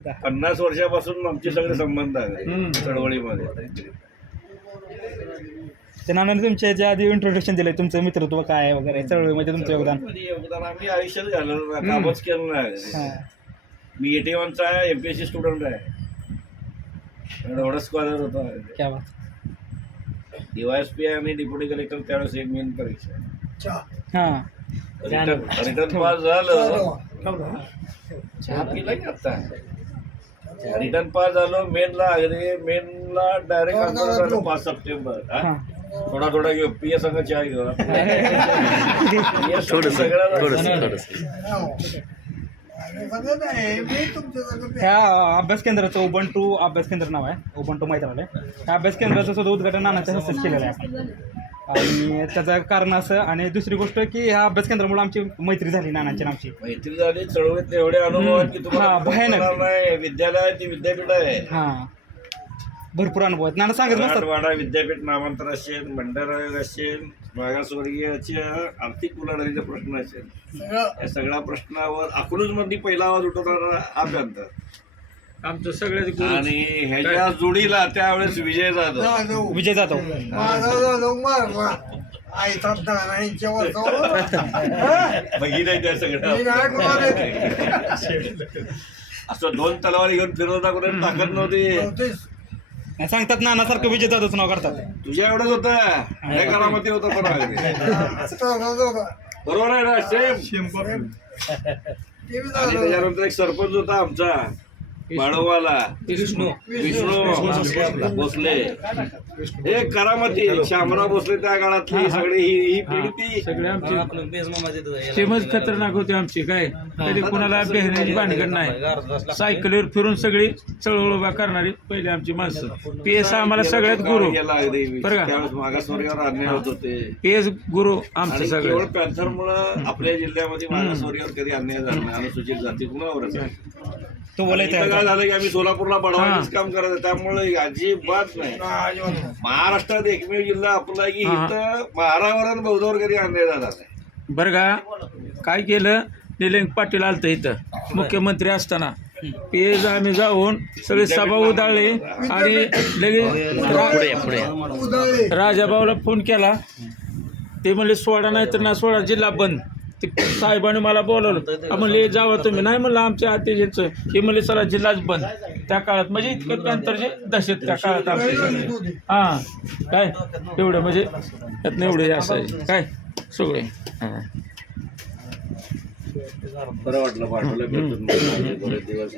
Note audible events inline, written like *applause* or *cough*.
पन्नास वर्षापासून आमचे सगळे संबंध आहेत. चळवळीमध्ये. ते नानाने तुमच्या जे आधी इंट्रोडक्शन दिलंय तुमचं मित्रत्व काय आहे वगैरे चळवळीमध्ये तुमचं योगदान? आम्ही आयुष्यात घालवलं ना कामच केलं नाही हां. मी eighty वनचा M P S C student आहे. एवढा स्कॉलर होता. क्या बात. डीवायएस पी आणि डेप्युटी कलेक्टर त्यावेळेस एक मेन परीक्षा. हां. रिटर्न रिटर्न पास झालं. चहा पिला की आता? रिटर्न पास झालो मेनला अगदी मेनला डायरेक्ट आंदोलन झालं पाच सप्टेंबर हा? थोडा थोडा घेऊ. पिया संघ चहा घेऊ *laughs* सगळं ह्या अभ्यास केंद्राचं ओबन टू अभ्यास केंद्र नाव आहे. ओबन टू मैत्रालय ह्या अभ्यास केंद्राचं सुद्धा उद्घाटन नानाच्या हस्तेच केलेलं आहे. आणि त्याचं कारण असं आणि दुसरी गोष्ट की ह्या अभ्यास केंद्रामुळे आमची मैत्री झाली नानांची आणि आमची. मैत्री झाली चळवळीत एवढे अनुभव आहेत की हा, तुम्हाला भयानक. नाही. विद्यालय ती विद्यापीठ आहे. हां. भरपूर अनुभव आहेत. नाना सांगत नसतात. मराठवाडा विद्यापीठ नामांतर असेल मंडळ आयोग असेल मागासवर्गीयाचे आर्थिक उलाढालीचे प्रश्न असेल. या सगळ्या प्रश्नावर अकलूजमध्ये पहिला आवाज उठवणारा हा पॅन्थर आमचं सगळ्याच गुरु. आणि ह्याच्या जोडीला त्यावेळेस विजय जाधव. विजय जाधव. *laughs* बघितलंय त्या सगळ्या. असं दोन तलवारी घेऊन फिरवता करून ताकद नव्हती. नाही, सांगतात नानासारखं विजय जाधवचं नाव करतात तुझ्या एवढंच होतं. करामती होतं पण अगदी. बरोबर आहे ना सेम. आणि त्याच्यानंतर एक सरपंच होता आमचा. बाळोवाला विष्णू. विष्णू. भोसले हे करामती. शामराव भोसले त्या काळातली सगळी ही ही पिढी सगळे आमचे सेमच खतरनाक होते आमचे काय? कधी कोणाला बेहण्याची भानगड नाही. सायकलीवर फिरून सगळी चळवळ उभा करणारी पहिले आमची माणसं. पी एस आम्हाला सगळ्यात गुरु. मागासवर्गावर अन्याय होत होते. पी एस गुरु आमचं सगळं. पॅन्थरमुळं आपल्या जिल्ह्यामध्ये मागासवर्गावर कधी अन्याय झाला नाही. अनुसूचित जाती कुणावरच आहे. तो बोलायचं काय आहे झालं की आम्ही सोलापूरला बडवायचंच काम करायचं त्यामुळे अजिबात नाही. महाराष्ट्रात एकमेव जिल्हा आपला की. इथं महारावर आणि बौद्धावर कधी अन्याय झाला नाही. बरं का? काय केलं? निलंग पाटील आलतं इथं. मुख्यमंत्री असताना. पेज आम्ही जाऊन सगळे सभा उधाळले आणि लगेच रा- राजाभाऊला फोन केला. ते म्हणले सोडा नाही तर ना सोडा जिल्हा बंद. ते साहेबांनी मला बोलवलं. म्हणले जावं तुम्ही. नाही म्हणलं आमच्या अतिथीचं हे म्हणले सरा जिल्हाच बंद. त्या काळात म्हणजे इतकं नंतरचे दहशत त्या काळात आमचे. हां. काय? एवढं म्हणजे त्यातनं एवढे असायचे काय? सगळे. हां. बरं वाटलं पाठवलं दिवस.